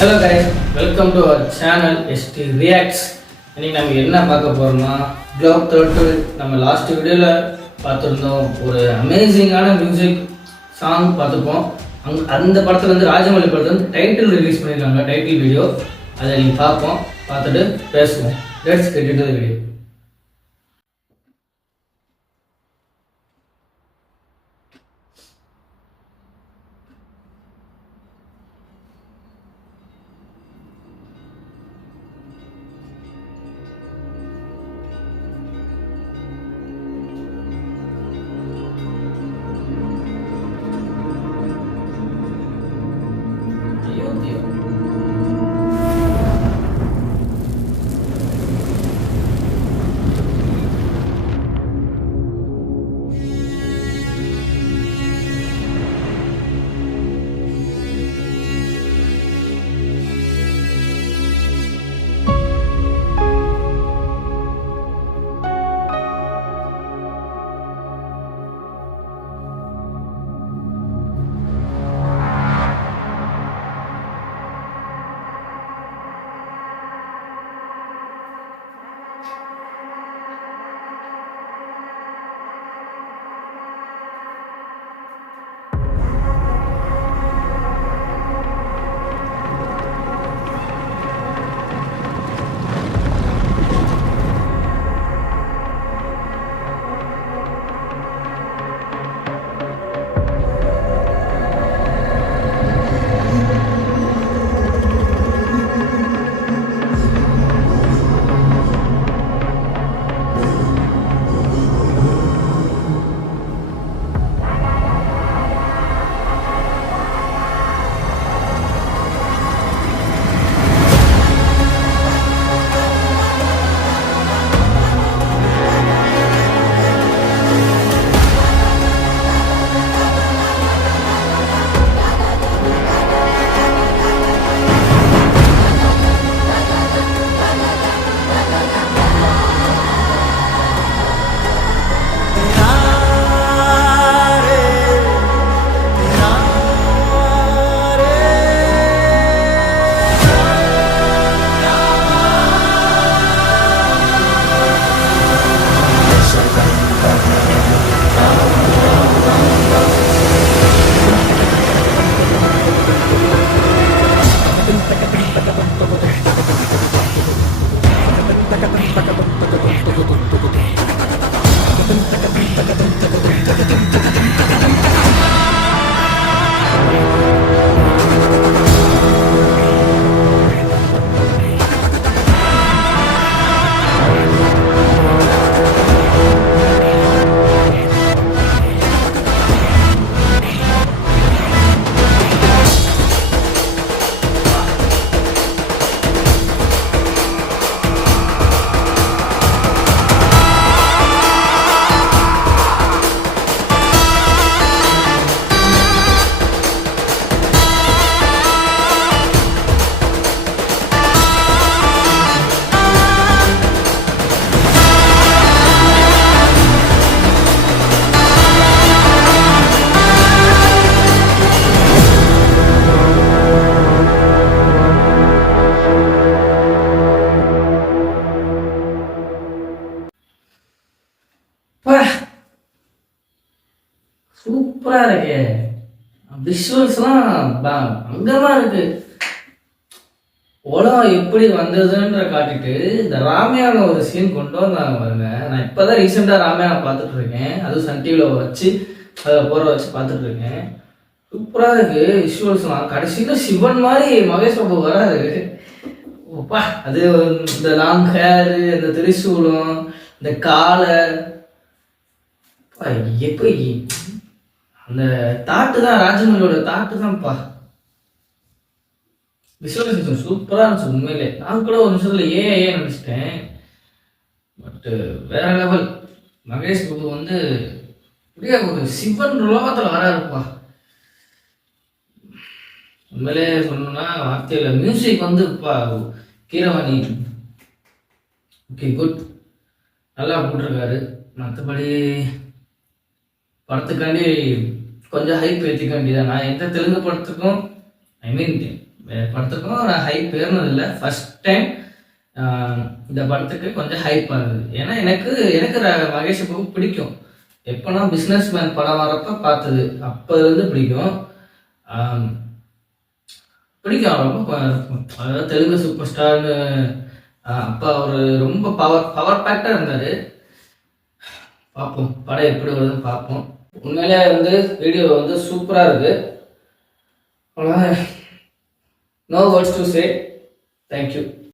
Hello guys, welcome to our channel SD Reacts. இன்னைக்கு நம்ம என்ன பார்க்க போகிறோம்னா க்ளோப் தொட்டு நம்ம லாஸ்ட் வீடியோவில் பார்த்துருந்தோம். ஒரு அமேசிங்கான மியூசிக் சாங் பார்த்துப்போம். அந்த படத்தில் வந்து ராஜமௌழி படத்தில் வந்து டைட்டில் ரிலீஸ் பண்ணியிருக்காங்க, டைட்டில் வீடியோ. அதை நீங்கள் பார்ப்போம், பார்த்துட்டு பேசுவோம். Let's get into the video. சூப்பரா இருக்கு. விஷுவல்ஸ்லாம் அங்கமா இருக்கு. உலகம் எப்படி வந்ததுன்ற காட்டிட்டு இந்த ராமாயணம் ஒரு சீன் கொண்டு வந்தாங்க பாருங்க. நான் இப்பதான் ரீசெண்டா ராமாயணம் பார்த்துட்டு இருக்கேன், அதுவும் சன் டிவில வச்சு அதை போற வச்சு பார்த்துட்டு இருக்கேன். சூப்பரா இருக்கு விஷுவல்ஸ்லாம். கடைசியில சிவன் மாதிரி மகேஷ் பாபு வராது. ஓப்பா, அது இந்த லாங் ஹேரு, இந்த திரிசூலம், இந்த காலை, எப்படி அந்த தாட்டு தான், ராஜமௌழியோட தாட்டு தான்ப்பா. விசுவலைசேஷன் சூப்பரா இருந்துச்சு உண்மையிலே. நான் கூட ஒரு நிமிஷத்துல ஏன் நினைச்சிட்டேன். பட் வேற லெவல். மகேஷ் பாபு வந்து இப்படியே ஒரு சிவன் லோகத்துல வராருப்பா. உண்மையிலே சொல்லணும்னா வார்த்தையில மியூசிக் வந்து கீரவாணி ஓகே குட், நல்லா போட்டிருக்காரு. மற்றபடி படத்துக்காண்டி கொஞ்சம் ஹைப் ஏற்றிக்க வேண்டியதான். நான் எந்த தெலுங்கு படத்துக்கும் ஐ மீன் படத்துக்கும் நான் ஹைப் ஏறினதில்லை. ஃபர்ஸ்ட் டைம் இந்த படத்துக்கு கொஞ்சம் ஹைப் ஆகுது. ஏன்னா எனக்கு எனக்கு மகேஷ் பாபு பிடிக்கும். எப்போனா பிஸ்னஸ் மேன் படம் வரப்போ பார்த்தது, அப்போ இருந்து பிடிக்கும். பிடிக்கும் ரொம்ப. அதாவது தெலுங்கு சூப்பர் ஸ்டார்னு அப்போ அவர் ரொம்ப பவர் பேக்டாக இருந்தார். பார்ப்போம் படம் எப்படி வருதுன்னு பார்ப்போம். உண்மையிலே வீடியோ சூப்பராக இருக்குது. அவ்வளோதான், no words to say. Thank you.